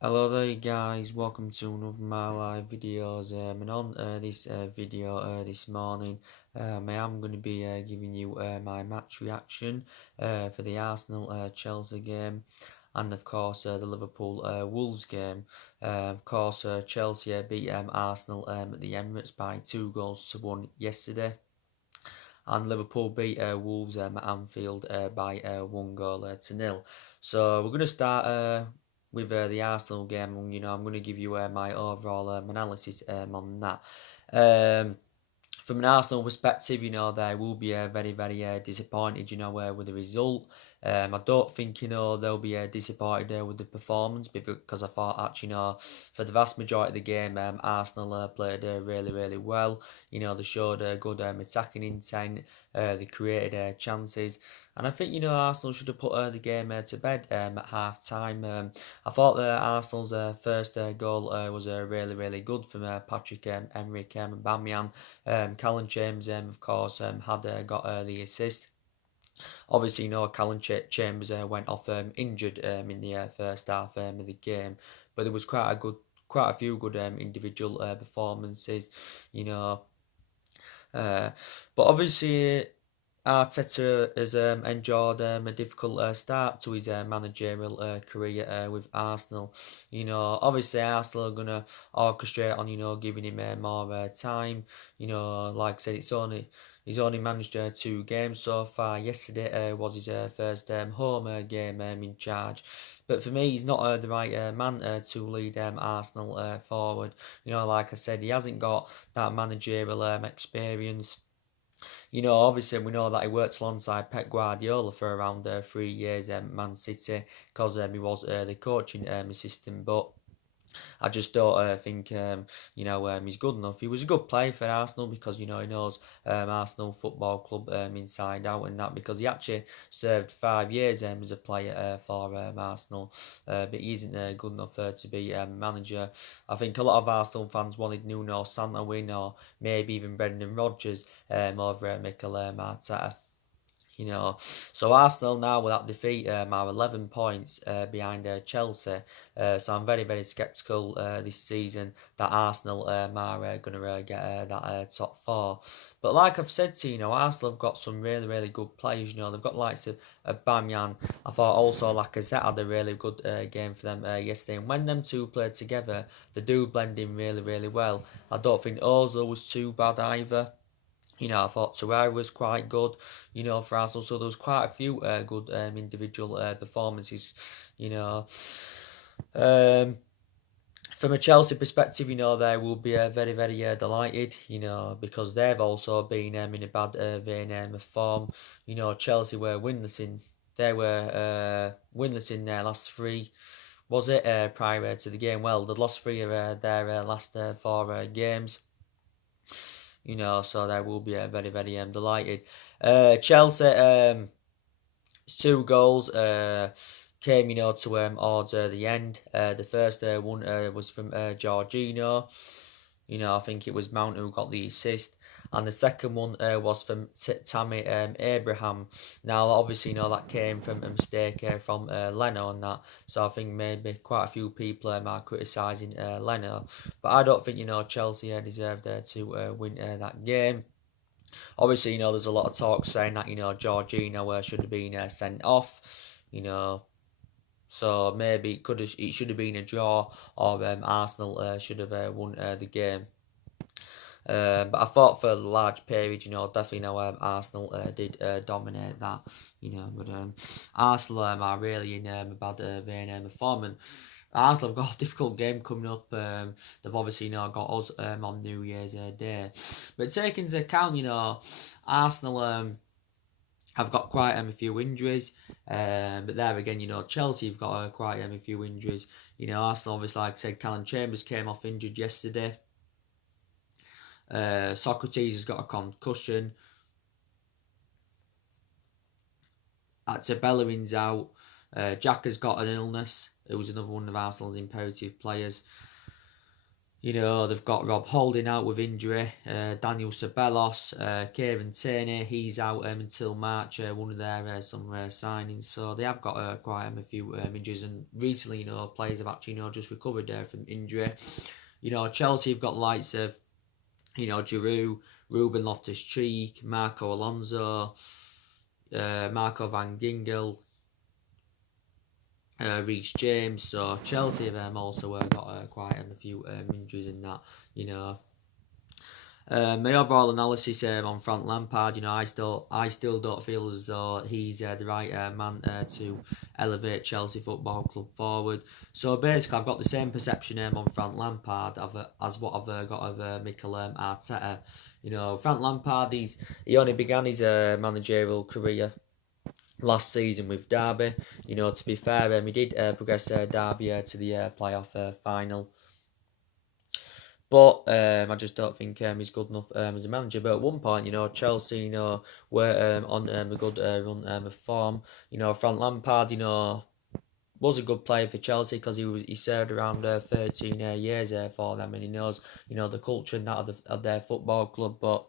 Hello there guys, welcome to another of my live videos and on this video this morning I am going to be giving you my match reaction for the Arsenal Chelsea game and of course the Liverpool Wolves game. Of course Chelsea beat Arsenal at the Emirates by 2 goals to 1 yesterday, and Liverpool beat Wolves at Anfield by 1 goal to 0. So we're going to start with the Arsenal game, and I'm going to give you my overall analysis on that. Um, from an Arsenal perspective, they will be very, very disappointed, with the result. I don't think, they'll be disappointed with the performance because I thought, actually, for the vast majority of the game, Arsenal played really, really well. They showed a good attacking intent, they created chances. And I think, Arsenal should have put the game to bed at half time. I thought that Arsenal's first goal was really, really good from Patrick Emerick and Bamian. Callum Chambers, of course, had got the assist. Obviously, Callum Chambers went off injured in the first half of the game, but there was quite a few good individual performances, you know. Uh, but obviously, Arteta has enjoyed a difficult start to his managerial career with Arsenal. Obviously Arsenal are gonna orchestrate on giving him more time. Like I said, he's only managed 2 games so far. Yesterday was his first home game in charge. But for me, he's not the right man to lead Arsenal forward. Like I said, he hasn't got that managerial experience. Obviously we know that he worked alongside Pep Guardiola for around 3 years at Man City because he was the coaching assistant, but I just don't think he's good enough. He was a good player for Arsenal because he knows Arsenal Football Club inside out and that, because he actually served 5 years as a player for Arsenal, but he isn't good enough to be manager. I think a lot of Arsenal fans wanted Nuno Santo in, or maybe even Brendan Rodgers over Mikel Arteta. So Arsenal now with that defeat are 11 points behind Chelsea. So I'm very, very sceptical this season that Arsenal are going to get that top 4. But like I've said to you, Arsenal have got some really, really good players. They've got likes of Bamian. I thought also Lacazette had a really good game for them yesterday. And when them two played together, they do blend in really, really well. I don't think Ozil was too bad either. I thought Torreira was quite good, for Arsenal. So there was quite a few good individual performances, you know. Um, from a Chelsea perspective, they will be very, very delighted, because they've also been in a bad vein of form. Chelsea were winless in, winless in their last 3. Was it prior to the game? Well, they'd lost 3 of their last 4 games. So they will be very, very delighted. Chelsea, 2 goals came, towards the end. The first one was from Jorginho. I think it was Mount who got the assist. And the second one was from Tammy Abraham. Now, obviously, that came from a mistake from Leno and that. So I think maybe quite a few people are criticising Leno. But I don't think, Chelsea deserved to win that game. Obviously, there's a lot of talk saying that, Jorginho should have been sent off. So maybe it should have been a draw, or Arsenal should have won the game. But I thought for a large period, definitely Arsenal did dominate that, but Arsenal are really in a bad vein of form, and Arsenal have got a difficult game coming up. They've obviously got us on New Year's Day, but taking into account, Arsenal have got quite a few injuries, but there again, Chelsea have got quite a few injuries. Arsenal obviously, like I said, Callum Chambers came off injured yesterday. Socrates has got a concussion. Bellerin's out. Jack has got an illness. It was another one of Arsenal's imperative players. You know, they've got Rob Holding out with injury, Daniel Ceballos, Kieran Tierney, he's out until March, one of their some signings. So they have got quite a few injuries, and recently, you know, players have actually, you know, just recovered from injury. You know, Chelsea have got the likes of, you know, Giroud, Ruben Loftus-Cheek, Marco Alonso, Marco Van Ginkel, Reece James. So Chelsea have also got quite a few injuries in that, you know. My overall analysis on Frank Lampard, you know, I still don't feel as though he's the right man to elevate Chelsea Football Club forward. So basically, I've got the same perception on Frank Lampard as what I've got of Mikel Arteta. You know, Frank Lampard, he only began his managerial career last season with Derby. You know, to be fair, he did progress Derby to the playoff final. But I just don't think he's good enough as a manager. But at one point, you know, Chelsea, you know, were on a good run of form. You know, Frank Lampard, you know, was a good player for Chelsea because he served around 13 years for them, and he knows, you know, the culture and that of their football club. But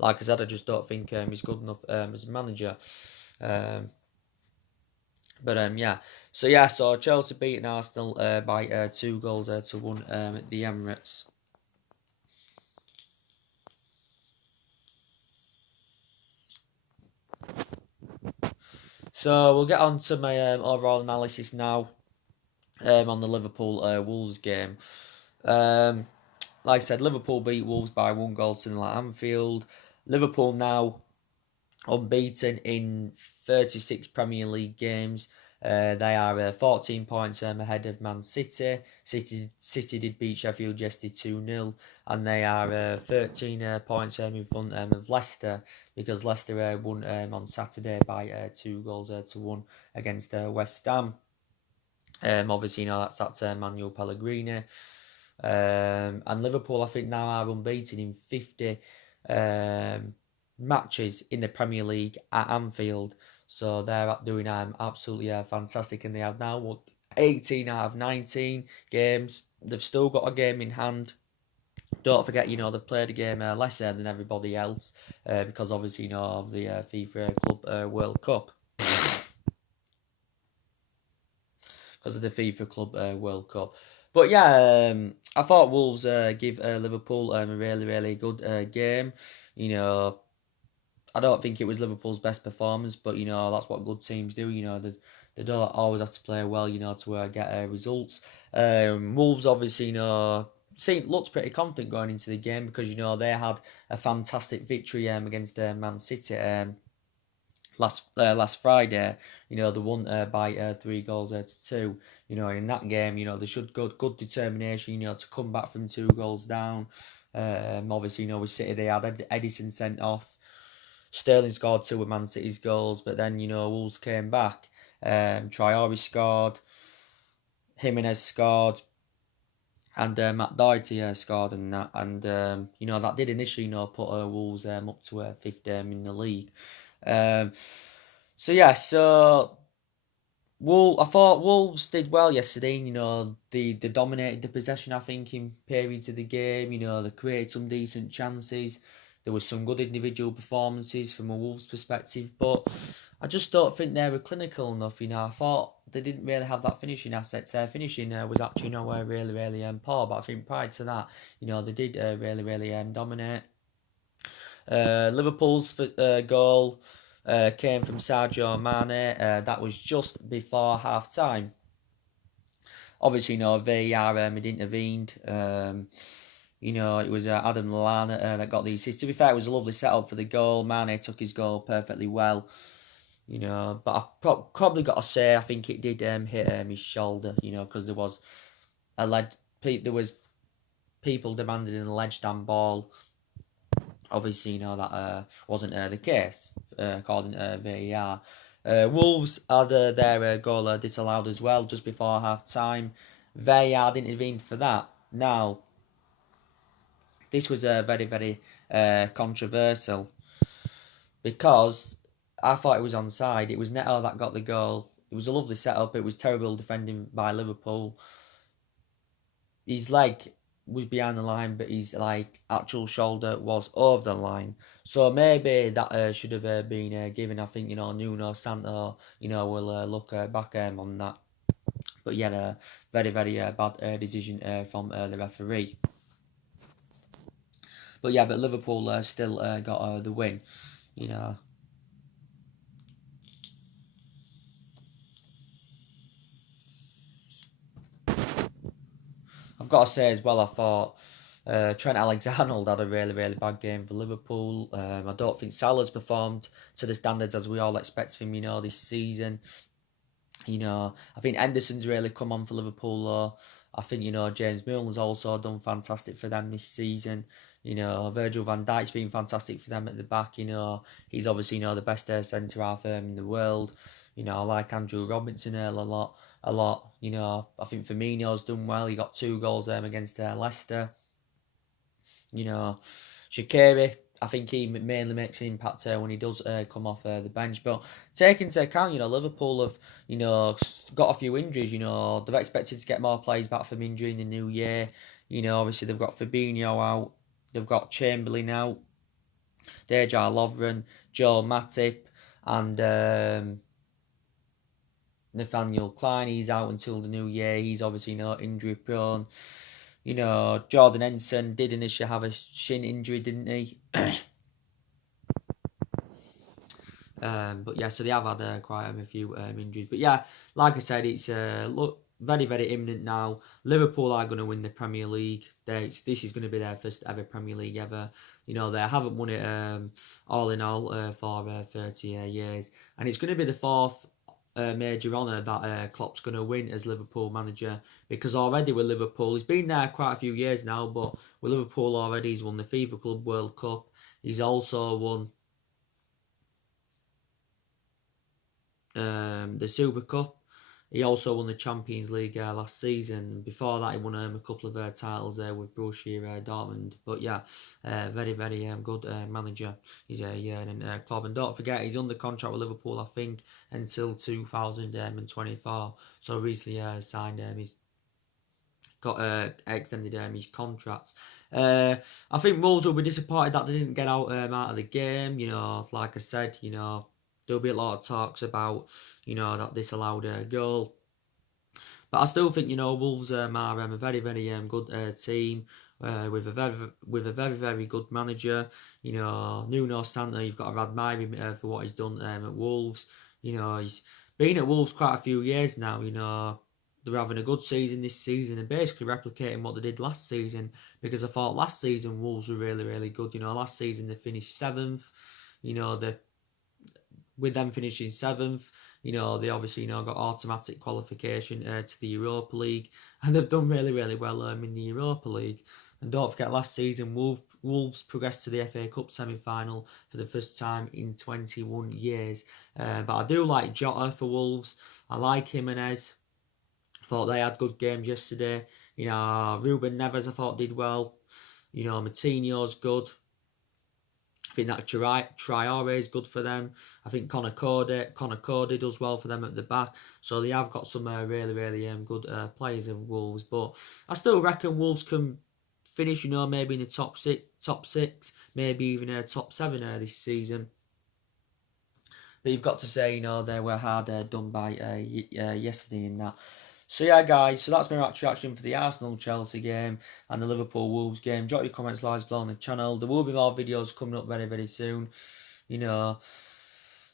like I said, I just don't think he's good enough as a manager. Yeah. So Chelsea beating Arsenal by 2-1 at the Emirates. So we'll get on to my overall analysis now on the Liverpool Wolves game. Like I said, Liverpool beat Wolves by 1-0 at Anfield. Liverpool now unbeaten in 36 Premier League games. They are 14 points ahead of Man City. City did beat Sheffield yesterday 2-0, and they are 13 points in front of Leicester, because Leicester won on Saturday by 2-1 against West Ham. Obviously, you know, that's Manuel Pellegrini. And Liverpool, I think, now are unbeaten in 50 matches in the Premier League at Anfield. So they're doing absolutely fantastic, and they have now won 18 out of 19 games. They've still got a game in hand. Don't forget, you know, they've played a game lesser than everybody else because obviously, you know, of the FIFA Club World Cup. Because of the FIFA Club World Cup. But yeah, I thought Wolves give Liverpool a really, really good game. You know, I don't think it was Liverpool's best performance, but you know, that's what good teams do. You know, they don't always have to play well, you know, to get results. Wolves obviously, you know, looked pretty confident going into the game because, you know, they had a fantastic victory against Man City last Friday. You know, they won by 3-2. You know, in that game, you know, they showed good determination, you know, to come back from 2 goals down. Obviously, you know, with City, they had Edison sent off. Sterling scored 2 of Man City's goals, but then, you know, Wolves came back. Traore scored, Jimenez scored, and Matt Doherty scored, and that, and you know, that did initially, you know, put Wolves up to 5th in the league. So yeah, so I thought Wolves did well yesterday. You know, they dominated the possession, I think, in periods of the game. You know, they created some decent chances. There was some good individual performances from a Wolves perspective, but I just don't think they were clinical enough. You know, I thought they didn't really have that finishing assets. Their finishing was actually, you know, really, really poor. But I think prior to that, you know, they did really, really dominate. Liverpool's goal came from Sadio Mane. That was just before half time. Obviously, you know, VAR had intervened. You know, it was Adam Lallana that got the assist. To be fair, it was a lovely setup for the goal. Mane took his goal perfectly well. You know, but I've probably got to say, I think it did hit his shoulder. You know, because there was people demanding an alleged handball. Obviously, you know, that wasn't the case, according to VAR. Wolves had their goal disallowed as well just before half time. VAR intervened for that. Now, this was very, very controversial because I thought it was onside. It was Neto that got the goal. It was a lovely setup. It was terrible defending by Liverpool. His leg was behind the line, but his like actual shoulder was over the line. So maybe that should have been given. I think Nuno Santo will look back on that. But yeah, very very bad decision from the referee. But yeah, but Liverpool still got the win. You know. I've got to say as well, I thought Trent Alexander-Arnold had a really, really bad game for Liverpool. I don't think Salah's performed to the standards as we all expect from him, this season. I think Henderson's really come on for Liverpool, though. I think, James Milner's also done fantastic for them this season. Virgil van Dijk's been fantastic for them at the back. He's obviously, the best centre half in the world. I like Andrew Robinson a lot. I think Firmino's done well. He got 2 goals against Leicester. Shaqiri, I think he mainly makes an impact when he does come off the bench. But take into account, Liverpool have, got a few injuries. They've expected to get more players back from injury in the new year. Obviously they've got Fabinho out. They've got Chamberlain out. Dejan Lovren, Joe Matip, and Nathaniel Klein. He's out until the new year. He's obviously not injury prone. Jordan Henson did initially have a shin injury, didn't he? But yeah, so they have had quite a few injuries. But yeah, like I said, it's very, very imminent now. Liverpool are going to win the Premier League. This is going to be their first ever Premier League ever. They haven't won it all in all for 30 years. And it's going to be the 4th major honour that Klopp's going to win as Liverpool manager, because already with Liverpool, he's been there quite a few years now, but with Liverpool already he's won the FIFA Club World Cup. He's also won the Super Cup. He also won the Champions League last season. Before that, he won a couple of titles with Borussia Dortmund. But yeah, very, very good manager. He's a year in club. And don't forget, he's under contract with Liverpool, I think, until 2024. So recently signed he's got extended his contracts. I think Wolves will be disappointed that they didn't get out of the game. Like I said, there'll be a lot of talks about, that this allowed a goal. But I still think, Wolves are a very, very good team with a very, very good manager. Nuno Santo, you've got to admire him for what he's done at Wolves. He's been at Wolves quite a few years now. They're having a good season this season and basically replicating what they did last season, because I thought last season Wolves were really, really good. Last season they finished 7th. With them finishing 7th, they obviously got automatic qualification to the Europa League, and they've done really, really well in the Europa League. And don't forget, last season Wolves progressed to the FA Cup semi-final for the first time in 21 years. But I do like Jota for Wolves. I like Jimenez. Thought they had good games yesterday. Ruben Neves I thought did well. Martinho's good. I think that Traore is good for them. I think Connor Cody does well for them at the back. So they have got some really, really good players of Wolves. But I still reckon Wolves can finish, maybe in the top six, maybe even top 7 this season. But you've got to say, they were hard done by yesterday in that. So yeah, guys, so that's my reaction for the Arsenal-Chelsea game and the Liverpool-Wolves game. Drop your comments, likes below on the channel. There will be more videos coming up very, very soon,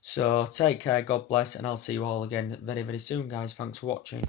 So take care, God bless, and I'll see you all again very, very soon, guys. Thanks for watching.